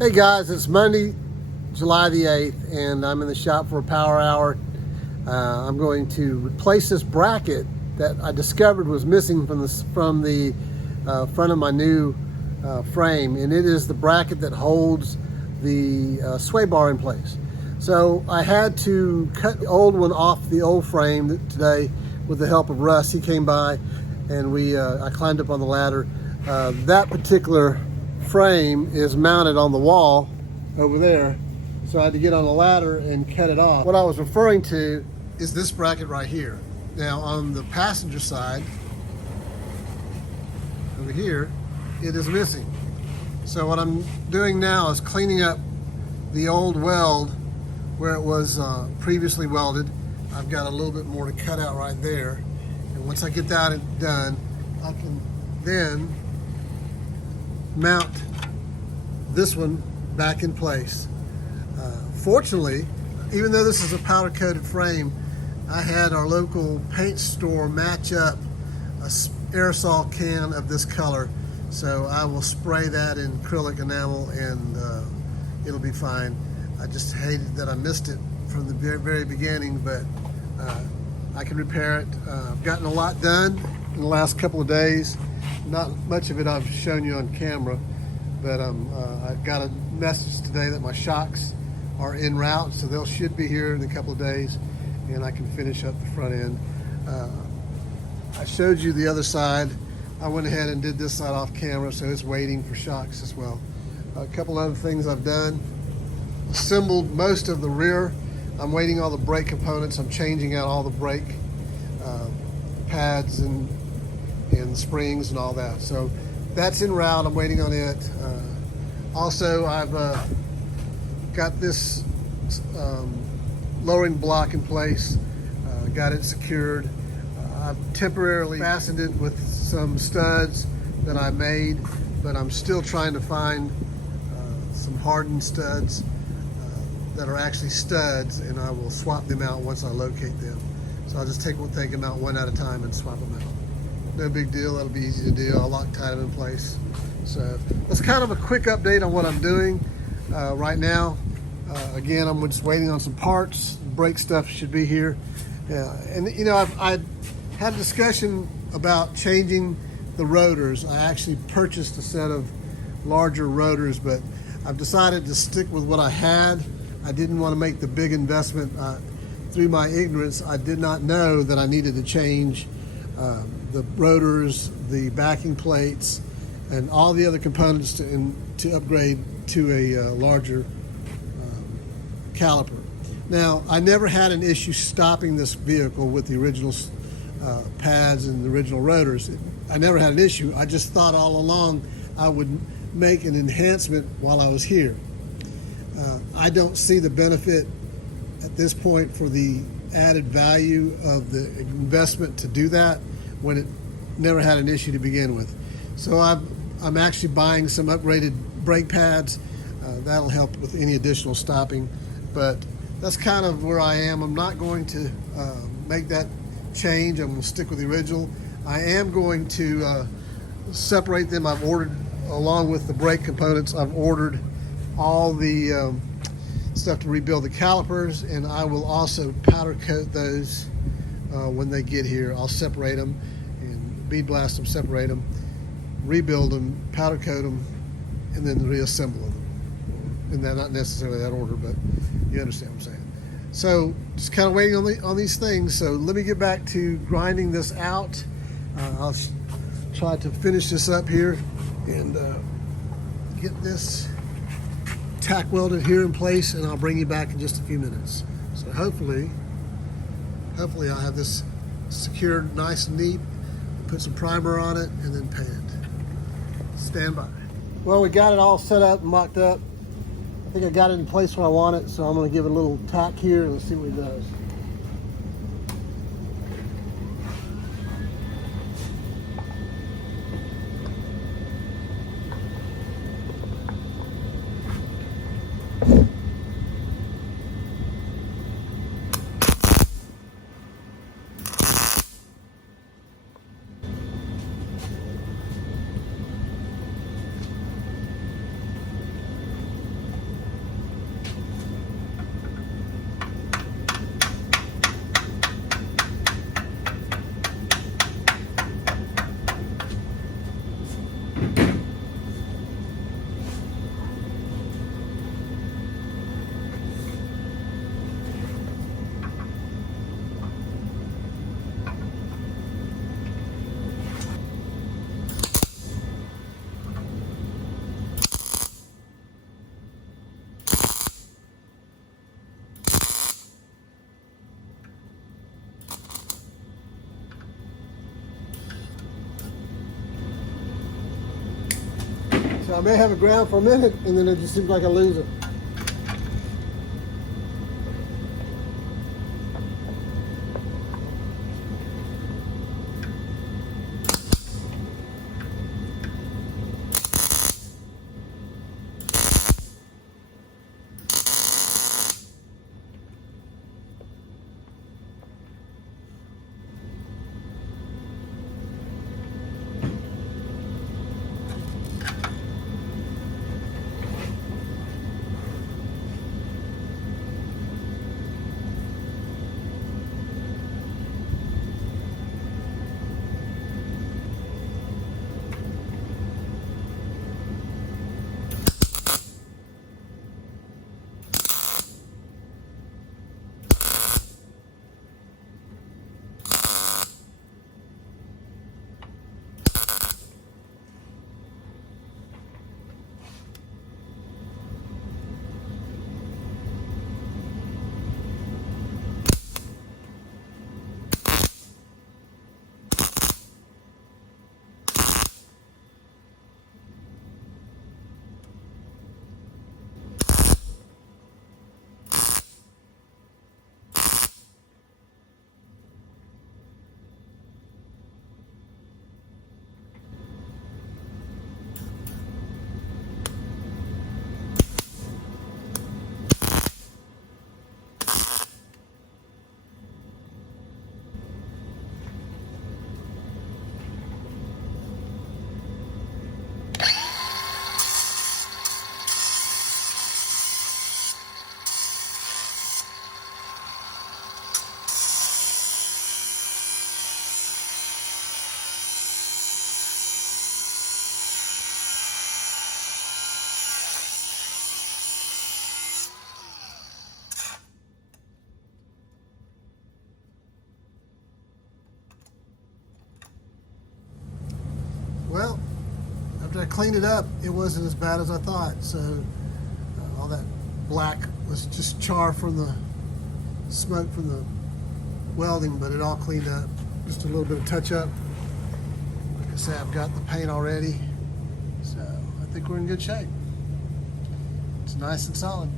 Hey guys, it's Monday, July the 8th, and I'm in the shop for a power hour. I'm going to replace this bracket that I discovered was missing from the front of my new frame, and it is the bracket that holds the sway bar in place. So I had to cut the old one off the old frame today with the help of Russ. He came by and I climbed up on the ladder. That particular frame is mounted on the wall over there, so I had to get on the ladder and cut it off. What I was referring to is this bracket right here. Now on the passenger side over here, it is missing. So what I'm doing now is cleaning up the old weld where it was previously welded. I've got a little bit more to cut out right there, and once I get that done, I can then mount this one back in place. Fortunately, even though this is a powder coated frame, I had our local paint store match up a aerosol can of this color, so I will spray that in acrylic enamel and it'll be fine. I just hated that I missed it from the very beginning, but I can repair it. I've gotten a lot done in the last couple of days. Not much of it I've shown you on camera, but I got a message today that my shocks are en route, so they should be here in a couple of days, and I can finish up the front end. I showed you the other side. I went ahead and did this side off camera, so it's waiting for shocks as well. A couple other things I've done. Assembled most of the rear. I'm waiting on the brake components. I'm changing out all the brake pads and springs and all that. So that's en route. I'm waiting on it. Also, I've got this lowering block in place. Got it secured. I've temporarily fastened it with some studs that I made, but I'm still trying to find some hardened studs that are actually studs, and I will swap them out once I locate them. So I'll just take them out one at a time and swap them out. No big deal, that'll be easy to do. I'll tie them in place. So that's kind of a quick update on what I'm doing right now. Again, I'm just waiting on some parts. Brake stuff should be here. And you know, I had a discussion about changing the rotors. I actually purchased a set of larger rotors, but I've decided to stick with what I had. I didn't want to make the big investment. Through my ignorance, I did not know that I needed to change the rotors, the backing plates, and all the other components to upgrade to a larger caliper. Now, I never had an issue stopping this vehicle with the original pads and the original rotors. I never had an issue. I just thought all along I would make an enhancement while I was here. I don't see the benefit at this point for the added value of the investment to do that when it never had an issue to begin with. So I'm actually buying some upgraded brake pads. That'll help with any additional stopping, but that's kind of where I am. I'm not going to make that change. I'm going to stick with the original. I am going to separate them. I've ordered, along with the brake components, I've ordered all the stuff to rebuild the calipers, and I will also powder coat those when they get here. I'll separate them and bead blast them, separate them, rebuild them, powder coat them, and then reassemble them. And they're not necessarily that order, but you understand what I'm saying. So just kind of waiting on these things. So let me get back to grinding this out. I'll try to finish this up here and get this tack welded here in place, and I'll bring you back in just a few minutes. So hopefully I'll have this secured nice and neat, put some primer on it, and then paint it. Stand by. Well, we got it all set up and mocked up. I think I got it in place where I want it, so I'm going to give it a little tack here and let's see what it does. I may have it ground for a minute, and then it just seems like I lose it. Well, after I cleaned it up, it wasn't as bad as I thought. So all that black was just char from the smoke from the welding, but it all cleaned up. Just a little bit of touch up. Like I said, I've got the paint already, so I think we're in good shape. It's nice and solid.